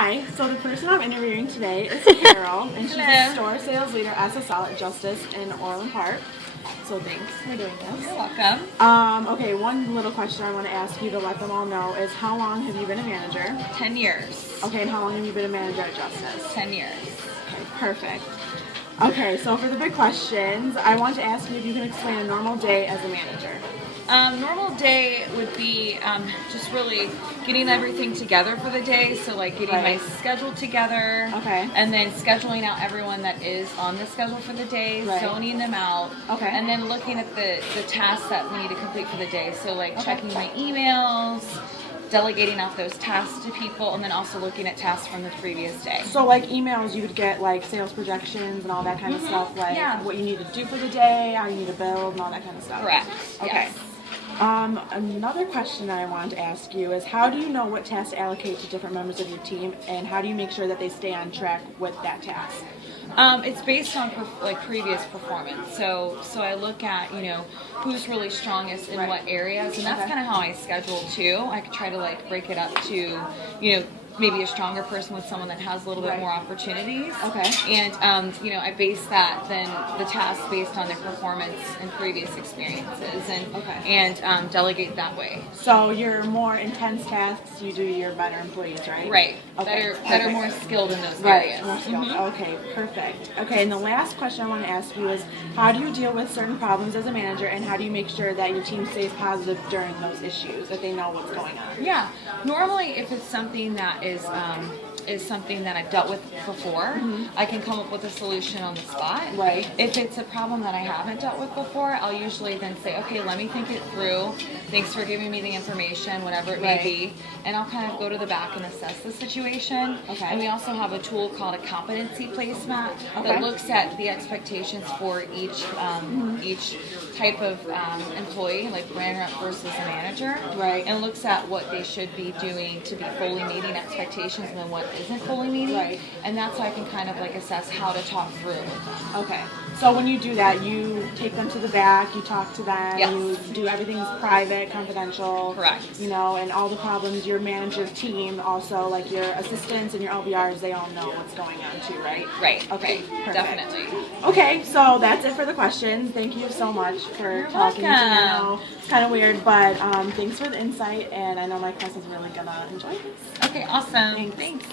Hi, so the person I'm interviewing today is Carole, and she's a store sales leader SSL at Justice in Orland Park. So thanks for doing this. You're welcome. Okay, one little question I want to ask you to let them all know is how long have you been a manager? 10 years. Okay, and how long have you been a manager at Justice? 10 years. Okay, perfect. Okay, so for the big questions, I want to ask you if you can explain a normal day as a manager. Normal day would be just really getting everything together for the day. So like getting my schedule together. Okay. And then scheduling out everyone that is on the schedule for the day, zoning them out. Okay. And then looking at the tasks that we need to complete for the day. So like checking my emails, delegating out those tasks to people, and then also looking at tasks from the previous day. So like emails, you would get like sales projections and all that kind of stuff, like what you need to do for the day, how you need to build, and all that kind of stuff. Correct. Okay. Yes. Another question that I wanted to ask you is how do you know what tasks to allocate to different members of your team, and how do you make sure that they stay on track with that task? It's based on previous performance. So I look at who's really strongest in what areas, and that's kind of how I schedule too. I could try to break it up to maybe a stronger person with someone that has a little bit more opportunities. Okay. And I base that then the tasks based on their performance and previous experiences, and delegate that way. So your more intense tasks, you do your better employees, right? Right. Okay. That are more skilled in those areas. More skilled. Okay, perfect. Okay, and the last question I want to ask you is how do you deal with certain problems as a manager, and how do you make sure that your team stays positive during those issues, that they know what's going on? Yeah. Normally, if it's something that is something that I've dealt with before, I can come up with a solution on the spot. Right. If it's a problem that I haven't dealt with before, I'll usually then say, okay, let me think it through. Thanks for giving me the information, whatever it may be. And I'll kind of go to the back and assess the situation. Okay. And we also have a tool called a competency placemat that looks at the expectations for each type of employee, like brand rep versus a manager. Right. And looks at what they should be doing to be fully meeting expectations and then what isn't fully meeting. Right. And that's how I can kind of assess how to talk through it. Okay. So when you do that, you take them to the back, you talk to them, Yes. you do everything's private, confidential. Correct. And all the problems, your manager team, also like your assistants and your LBRs, they all know what's going on too, right? Right. Okay, perfect. Definitely. Okay, so that's it for the questions. Thank you so much for talking to me. I know it's kind of weird, but thanks for the insight, and I know my class is really going to enjoy this. Okay, awesome. Thanks.